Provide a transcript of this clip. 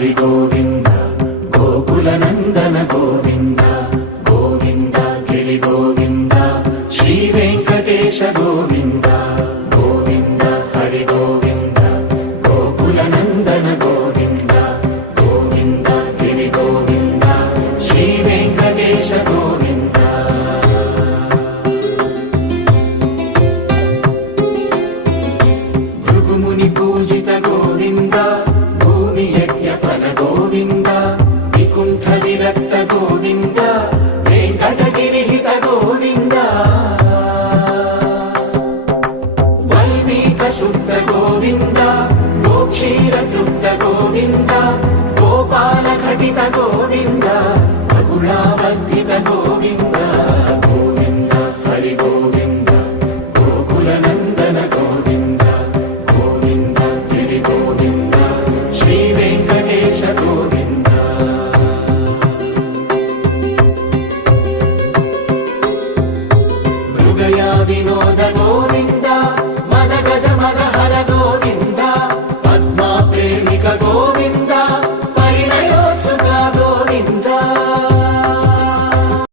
హరి గోవింద గోకుల నందన గోవింద గోవింద గిరి గోవింద శ్రీ వెంకటేశ గోవింద గోవింద హరి గోవింద గోకుల నందన గోవింద గోవింద గిరి గోవింద శ్రీ వెంకటేశ గోవింద భృగుముని పూజిత గోవింద భూమి యజ్ఞ ఫల గోవింద వికుంఠ విరక్త గోవింద వెంకటగిరిహిత గోవింద వల్మీక శుద్ధ గోవింద గోక్షీర తృప్త గోవింద గోపాల ఘటిత గోవింద